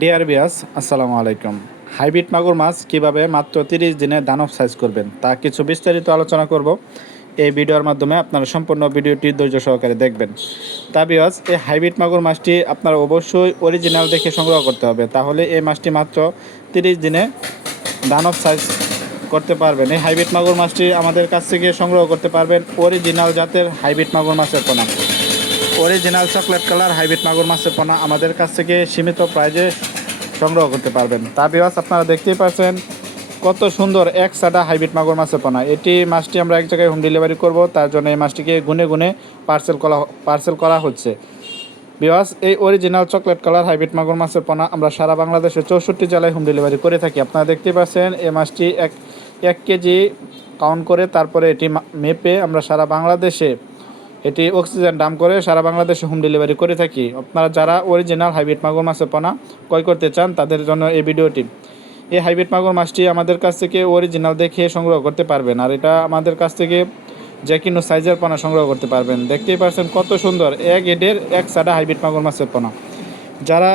Deer বিয়াস, আসসালামু আলাইকুম। Hybrid মাগুর মাছ কিভাবে মাত্র 30 দিনে দানব সাইজ করবেন তা কিছু বিস্তারিত আলোচনা করব এই ভিডিওর মাধ্যমে। আপনারা সম্পূর্ণ ভিডিওটি ধৈর্য সহকারে দেখবেন। তা বিয়াস, এই হাইব্রিড মাগুর মাছটি আপনারা অবশ্যই অরিজিনাল দেখে সংগ্রহ করতে হবে, তাহলে এই মাছটি মাত্র 30 দিনে দানব সাইজ করতে পারবেন। এই হাইব্রিড মাগুর মাছটি আমাদের কাছ থেকে সংগ্রহ করতে পারবেন অরিজিনাল জাতের হাইব্রিড মাগুর মাছের পোনা। অরিজিনাল চকলেট কালার হাইব্রিড মাগুর মাছের পোনা আমাদের কাছ থেকে সীমিত প্রাইজে সংগ্রহ করতে পারবেন। তা বিয়াস, আপনারা দেখতেই পাচ্ছেন কত সুন্দর এক সাদা হাইব্রিড মাগুর মাছের পোনা। মাছটি আমরা এক জায়গায় হোম ডেলিভারি করব, তার জন্য এই মাছটিকে গুনে গুনে পার্সেল করা হচ্ছে। বিয়াস, এই অরিজিনাল চকলেট কালার হাইব্রিড মাগুর মাছের পোনা আমরা সারা বাংলাদেশে 64 জেলায় হোম ডেলিভারি করে থাকি। আপনারা দেখতেই পাচ্ছেন এই মাছটি এক কেজি কাউন্ট করে, তারপরে এটি মেপে আমরা সারা বাংলাদেশে এটি অক্সিজেন দাম করে সারা বাংলাদেশে হোম ডেলিভারি করে থাকি। আপনারা যারা অরিজিনাল হাইব্রিড মাগুর মাছের পোনা ক্রয় করতে চান তাদের জন্য এই ভিডিওটি। এই হাইব্রিড মাগুর মাছটি আমাদের কাছ থেকে অরিজিনাল দেখে সংগ্রহ করতে পারবেন, আর এটা আমাদের কাছ থেকে যে কোনো সাইজের পোনা সংগ্রহ করতে পারবেন। দেখতেই পাচ্ছেন কত সুন্দর এক এডের এক সাদা হাইব্রিড মাগুর মাছের পোনা। যারা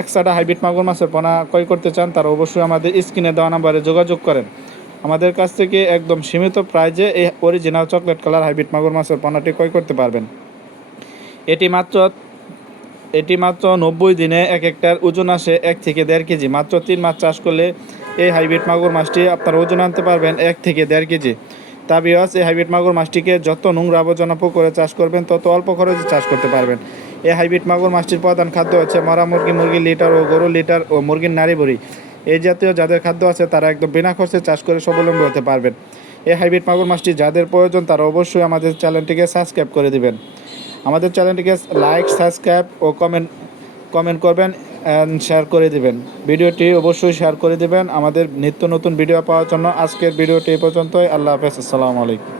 এক সাদা হাইব্রিড মাগুর মাছের পোনা ক্রয় করতে চান তারা অবশ্যই আমাদের স্ক্রিনে দেওয়া নাম্বারে যোগাযোগ করেন। আমাদের কাছ থেকে একদম সীমিত প্রাইজে এই অরিজিনাল চকলেট কালার হাইব্রিড মাগুর মাছের পোনাটি ক্রয় করতে পারবেন। এটি মাত্র এটি মাত্র 90 দিনে এক একটার ওজন আসে 1 থেকে 1.5 কেজি। মাত্র 3 মাস চাষ করলে এই হাইব্রিড মাগুর মাছটি আপনার ওজন আনতে পারবেন 1 থেকে 1.5 কেজি। তা বিয়াস, এই হাইব্রিড মাগুর মাছটিকে যত নোংরা আবর্জনা পুকুরে চাষ করবেন তত অল্প খরচে চাষ করতে পারবেন। এই হাইব্রিড মাগুর মাছটির প্রধান খাদ্য হচ্ছে মরা মুরগির লিটার ও গরুর লিটার ও মুরগির নাড়ি ভুড়ি। এই জাতীয় যাদের খাদ্য আছে তারা একদম বিনা খরচে চাষ করে স্বাবলম্বী হতে পারবেন। এই হাইব্রিড মাগুর মাছটি যাদের প্রয়োজন তারা অবশ্যই আমাদের চ্যানেলটিকে সাবস্ক্রাইব করে দিবেন। আমাদের চ্যানেলটিকে লাইক, সাবস্ক্রাইব ও কমেন্ট করবেন অ্যান্ড শেয়ার করে দিবেন। ভিডিওটি অবশ্যই শেয়ার করে দিবেন আমাদের নিত্য নতুন ভিডিও পাওয়ার জন্য। আজকের ভিডিওটি এই পর্যন্তই। আল্লাহ হাফেজ, আসসালামু আলাইকুম।